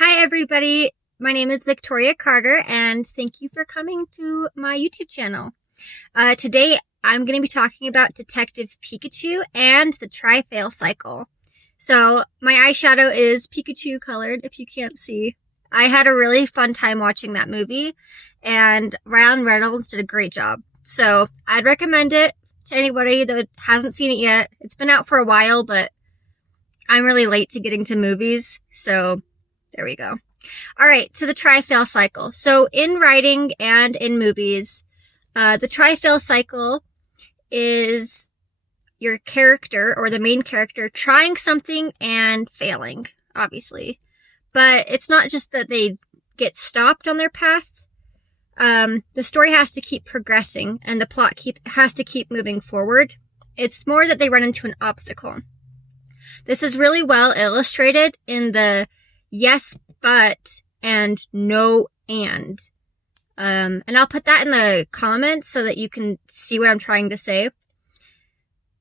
Hi, everybody. My name is Victoria Carter, and thank you for coming to my YouTube channel. Today, I'm going to be talking about Detective Pikachu and the Tri-Fail Cycle. So, my eyeshadow is Pikachu colored, if you can't see. I had a really fun time watching that movie, and Ryan Reynolds did a great job. So, I'd recommend it to anybody that hasn't seen it yet. It's been out for a while, but I'm really late to getting to movies, so there we go. All right, to the Tri-Fail Cycle. So in writing and in movies, the Tri-Fail Cycle is your character or the main character trying something and failing, obviously. But it's not just that they get stopped on their path. The story has to keep progressing and the plot has to keep moving forward. It's more that they run into an obstacle. This is really well illustrated in the yes, but, and no, and. And I'll put that in the comments so that you can see what I'm trying to say.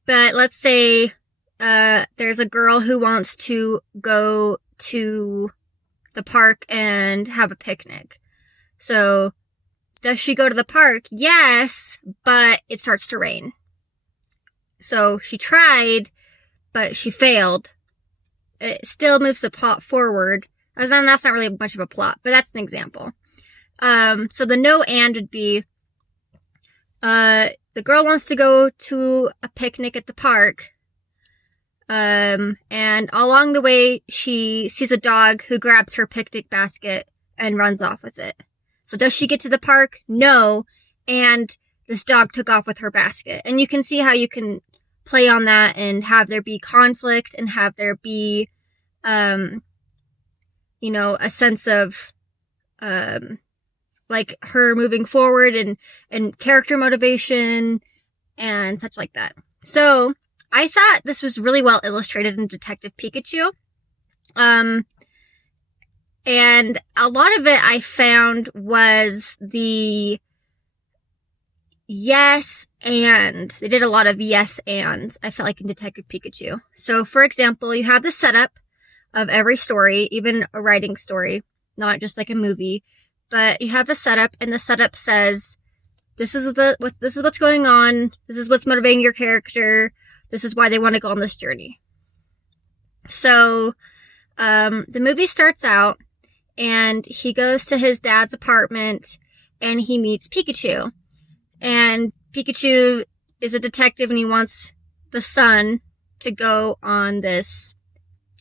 But let's say, there's a girl who wants to go to the park and have a picnic. So, does she go to the park? Yes, but it starts to rain. So, she tried, but she failed. It still moves the plot forward. That's not really much of a plot, but that's an example. So the no and would be, the girl wants to go to a picnic at the park. And along the way, she sees a dog who grabs her picnic basket and runs off with it. So does she get to the park? No. And this dog took off with her basket. And you can see how you can play on that and have there be conflict and have there be, a sense of, like her moving forward and character motivation and such like that. So I thought this was really well illustrated in Detective Pikachu. And a lot of it I found was the yes, and they did a lot of yes, ands, I felt like in Detective Pikachu. So, for example, you have the setup of every story, even a writing story, not just like a movie, but you have the setup, and the setup says, this is what's going on, this is what's motivating your character, this is why they want to go on this journey. So, the movie starts out, and he goes to his dad's apartment, and he meets Pikachu. And Pikachu is a detective and he wants the son to go on this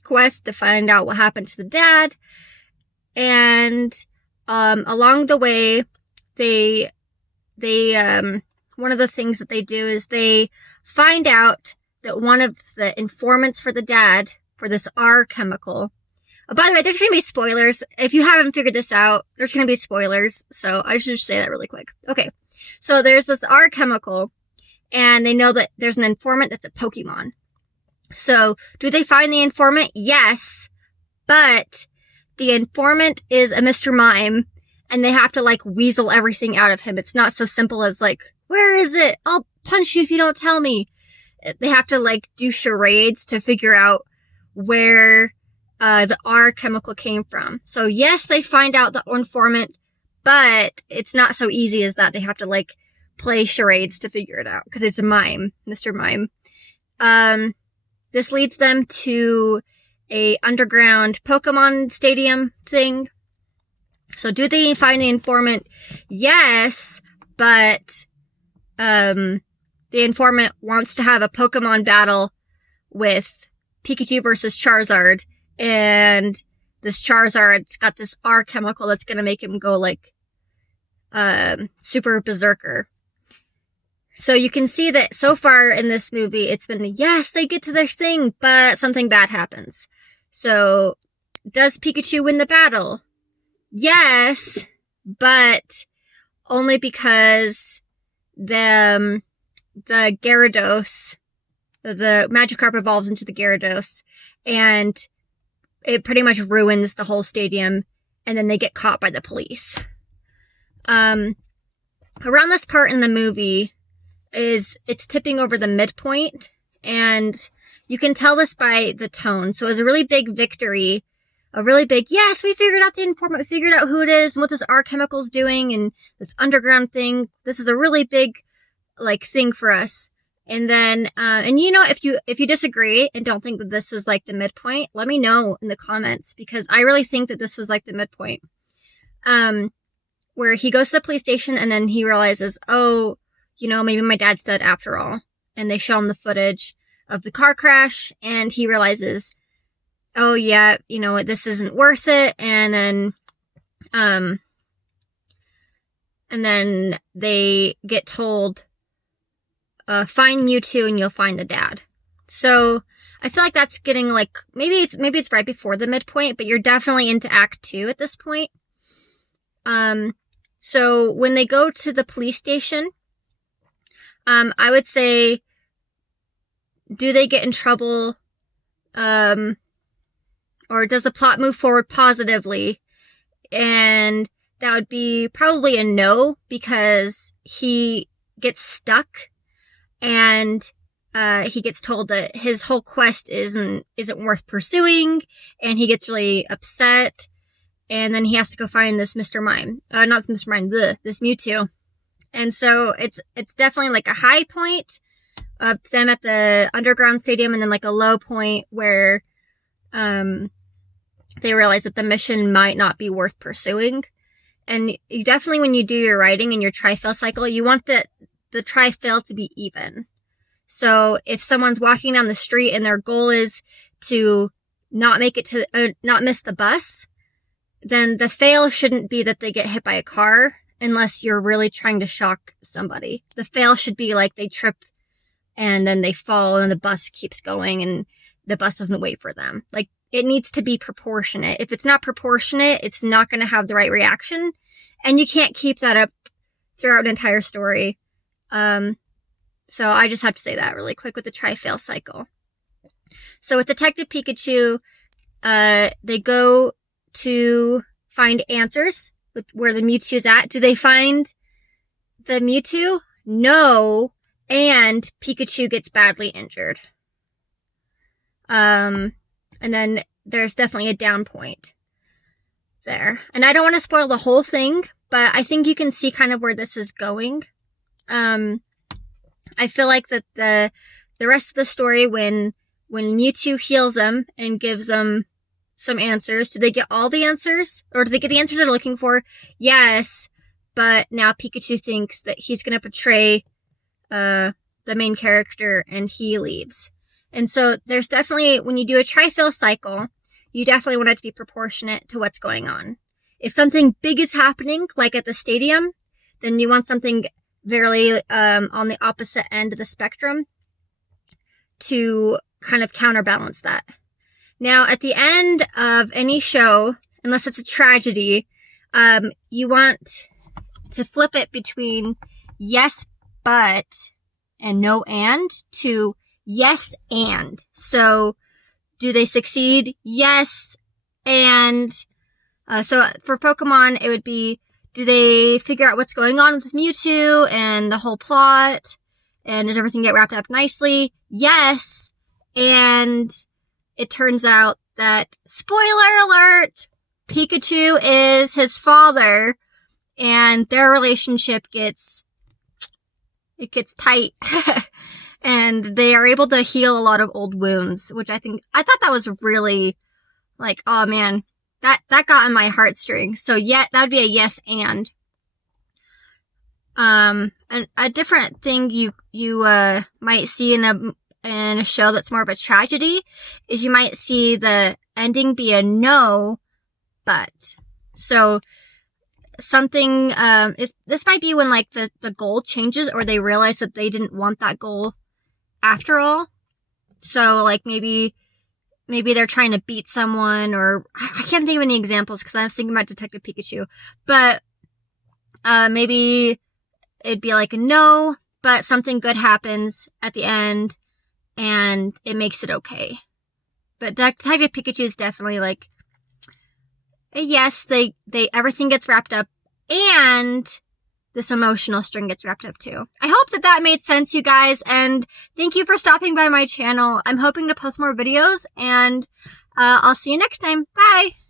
quest to find out what happened to the dad. And, along the way, one of the things that they do is they find out that one of the informants for the dad for this R chemical. Oh, by the way, there's going to be spoilers. If you haven't figured this out, there's going to be spoilers. So I should just say that really quick. Okay. So there's this R chemical, and they know that there's an informant that's a Pokemon. So, do they find the informant? Yes, but the informant is a Mr. Mime, and they have to, weasel everything out of him. It's not so simple as, where is it? I'll punch you if you don't tell me. They have to, do charades to figure out where the R chemical came from. So, yes, they find out the informant, but it's not so easy as that. They have to, play charades to figure it out, because it's a mime, Mr. Mime. This leads them to a underground Pokemon stadium thing. So do they find the informant? Yes, but, the informant wants to have a Pokemon battle with Pikachu versus Charizard, and this Charizard's got this R chemical that's gonna make him go, super berserker. So you can see that so far in this movie, it's been, yes, they get to their thing, but something bad happens. So, does Pikachu win the battle? Yes, but only because the Gyarados, the Magikarp evolves into the Gyarados, and it pretty much ruins the whole stadium, and then they get caught by the police. Around this part in the movie, it's tipping over the midpoint, and you can tell this by the tone. So it was a really big victory a really big, yes, we figured out the informant, we figured out who it is and what this R chemical's doing and this underground thing. This is a really big, like, thing for us. And then, and you know, if you disagree and don't think that this was like the midpoint, let me know in the comments, because I really think that this was like the midpoint. Where he goes to the police station and then he realizes, oh, you know, maybe my dad's dead after all. And they show him the footage of the car crash and he realizes, oh yeah, you know, this isn't worth it. And then they get told, find Mewtwo and you'll find the dad. So I feel like that's getting like, maybe it's right before the midpoint, but you're definitely into Act 2 at this point. So when they go to the police station, I would say, do they get in trouble? Or does the plot move forward positively? And that would be probably a no, because he gets stuck and he gets told that his whole quest isn't worth pursuing, and he gets really upset, and then he has to go find this Mr. Mime. Not Mr. Mime, this Mewtwo. And so it's definitely like a high point of them at the underground stadium, and then like a low point where they realize that the mission might not be worth pursuing. And you definitely, when you do your writing and your try-fail cycle, you want the try-fail to be even. So if someone's walking down the street and their goal is to not make it to, not miss the bus, then the fail shouldn't be that they get hit by a car, unless you're really trying to shock somebody. The fail should be like they trip and then they fall and the bus keeps going and the bus doesn't wait for them. Like, it needs to be proportionate. If it's not proportionate, it's not going to have the right reaction. And you can't keep that up throughout an entire story. So I just have to say that really quick with the try-fail cycle. So with Detective Pikachu, they go to find answers with where the Mewtwo's at. Do they find the Mewtwo? No. And Pikachu gets badly injured. And then there's definitely a down point there. And I don't want to spoil the whole thing, but I think you can see kind of where this is going. I feel like that the rest of the story, when Mewtwo heals him and gives him some answers, do they get all the answers? Or do they get the answers they're looking for? Yes. But now Pikachu thinks that he's going to betray the main character and he leaves. And so there's definitely, when you do a try-fail cycle, you definitely want it to be proportionate to what's going on. If something big is happening, like at the stadium, then you want something very on the opposite end of the spectrum to kind of counterbalance that. Now, at the end of any show, unless it's a tragedy, you want to flip it between yes, but, and no, and, to yes, and. So, do they succeed? Yes, and. So, for Pokemon, it would be, do they figure out what's going on with Mewtwo and the whole plot? And does everything get wrapped up nicely? Yes, and it turns out that, spoiler alert, Pikachu is his father, and their relationship gets tight. And they are able to heal a lot of old wounds, which I thought that was really, like, oh man, that got in my heartstrings. So yeah, that would be a yes and. And a different thing you might see in a show that's more of a tragedy is you might see the ending be a no, but. So something, this might be when like the goal changes, or they realize that they didn't want that goal after all. So like maybe they're trying to beat someone, or I can't think of any examples because I was thinking about Detective Pikachu, but maybe it'd be like a no, but something good happens at the end and it makes it okay. But Detective Pikachu is definitely like a yes, they everything gets wrapped up and this emotional string gets wrapped up too. I hope that made sense, you guys, and thank you for stopping by my channel. I'm hoping to post more videos, and I'll see you next time. Bye!